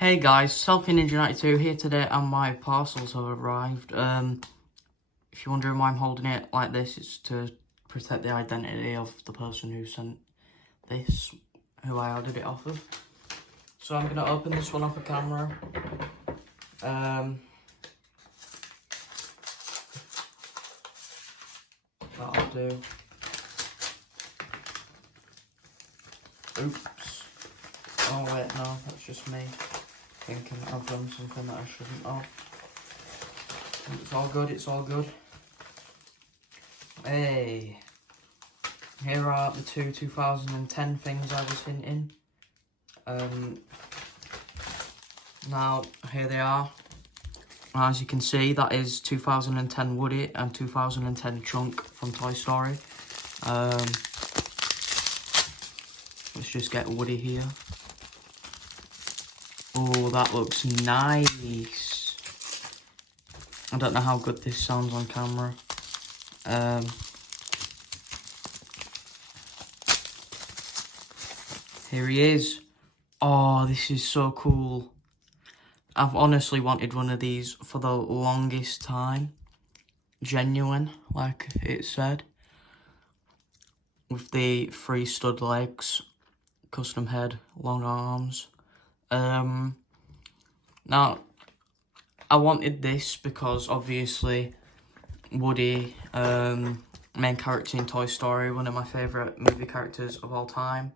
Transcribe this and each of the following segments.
Hey guys, Selfie Ninja 92 here today and my parcels have arrived. If you're wondering why I'm holding it like this, it's to protect the identity of the person who sent this, who I ordered it off of. So I'm going to open this one off a camera. That'll do. Oops. Oh wait, no, that's just me thinking I've done something that I shouldn't have. It's all good, it's all good. Hey, here are the two 2010 things I was hinting. Now, here they are. As you can see, that is 2010 Woody and 2010 Chunk from Toy Story. Let's just get Woody here. Oh, that looks nice. I don't know how good this sounds on camera. Here he is. Oh, this is so cool. I've honestly wanted one of these for the longest time. Genuine, like it said. With the 3 stud legs, custom head, long arms. Now, I wanted this because obviously Woody, main character in Toy Story, one of my favourite movie characters of all time.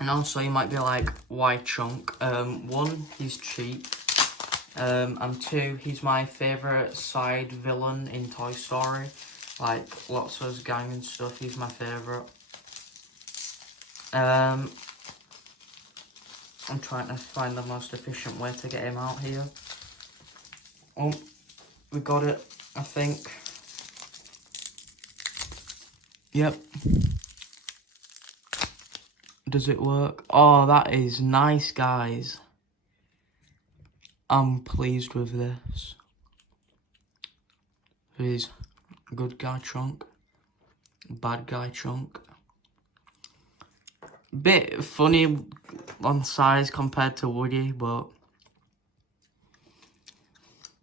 And also you might be like, why Chunk? 1, he's cheap. And 2, he's my favourite side villain in Toy Story. Like Lotso's gang and stuff, he's my favourite. I'm trying to find the most efficient way to get him out here. Oh, we got it, I think. Yep. Does it work? Oh, that is nice, guys. I'm pleased with this. Here's good guy Chunk, bad guy Chunk. Bit funny on size compared to Woody, but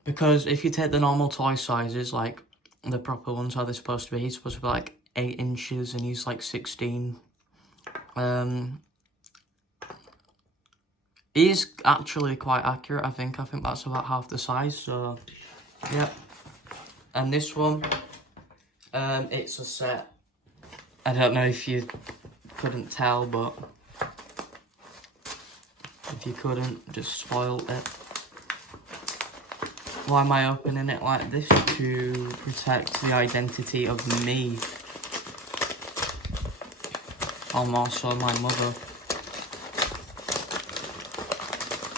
because if you take the normal toy sizes, like the proper ones, how they're supposed to be, he's supposed to be like 8 inches and he's like 16. He's actually quite accurate, I think. I think that's about half the size, so yep. And this one, it's a set. I don't know if you couldn't tell, but if you couldn't, just spoiled it. Why am I opening it like this? To protect the identity of me. I'm also my mother.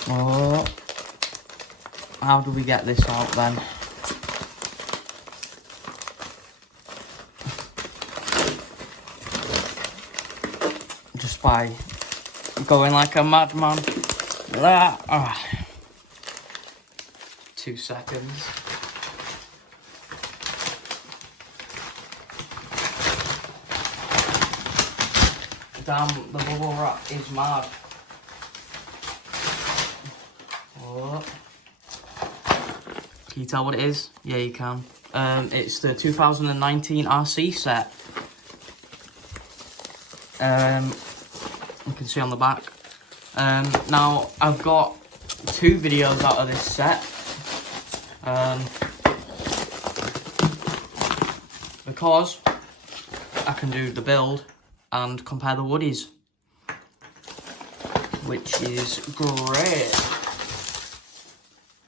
Oh, how do we get this out then? Just by going like a madman. 2 seconds. Damn, the bubble wrap is mad. Oh. Can you tell what it is? Yeah, you can. It's the 2019 RC set. You can see on the back. Now, I've got 2 videos out of this set. Because I can do the build and compare the Woodies, which is great.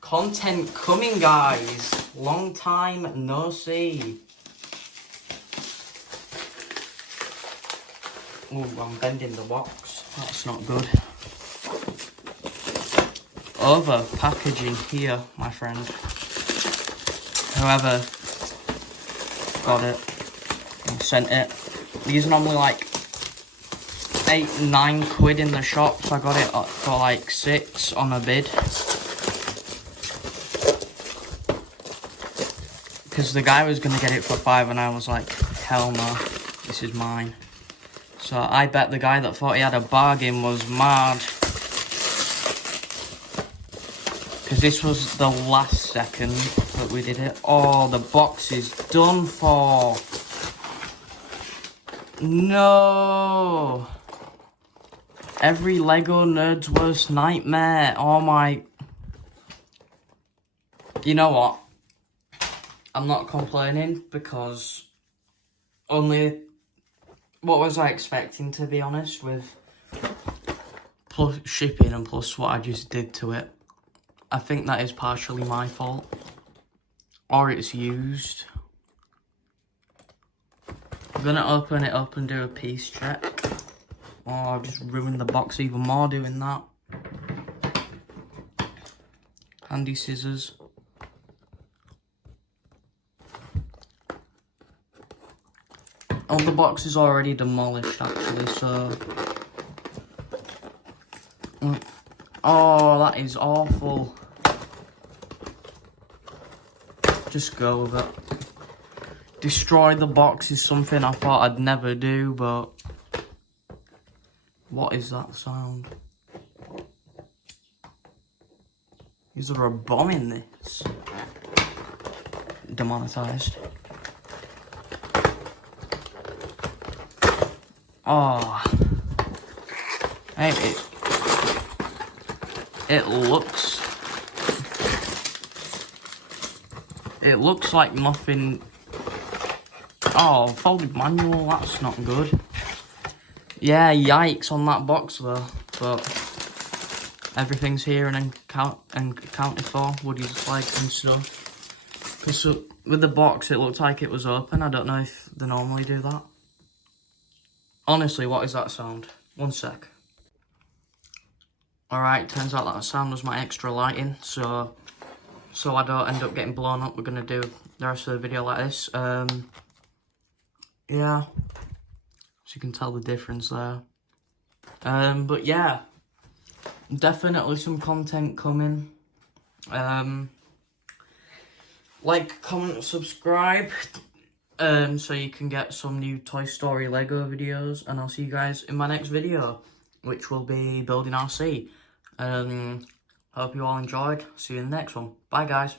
Content coming, guys. Long time no see. Oh, I'm bending the box. That's not good. Over packaging here, my friend. Whoever got it and sent it. These are normally like 8-9 quid in the shops. I got it for like 6 on a bid. Because the guy was going to get it for 5 and I was like, hell no, this is mine. So I bet the guy that thought he had a bargain was mad. Because this was the last second that we did it. Oh, the box is done for. No. Every Lego nerd's worst nightmare. Oh my. You know what? I'm not complaining because only. What was I expecting, to be honest, with plus shipping and plus what I just did to it? I think that is partially my fault. Or it's used. I'm gonna open it up and do a piece check. Oh, I've just ruined the box even more doing that. Handy scissors. Oh, the box is already demolished actually, so... Oh, that is awful. Just go with it. Destroy the box is something I thought I'd never do, but... What is that sound? Is there a bomb in this? Demonetized. Oh. Hey, it looks... It looks like nothing... Oh, folded manual, that's not good. Yeah, yikes on that box though, but everything's here and accounted for, Woody's legs and stuff. Because with the box, it looked like it was open. I don't know if they normally do that. Honestly, what is that sound? One sec. Alright, turns out that sound was my extra lighting, so I don't end up getting blown up. We're going to do the rest of the video like this. Yeah, so you can tell the difference there. But yeah, definitely some content coming. Like, comment, subscribe, so you can get some new Toy Story Lego videos, and I'll see you guys in my next video, which will be building RC. Hope you all enjoyed. See you in the next one. Bye guys.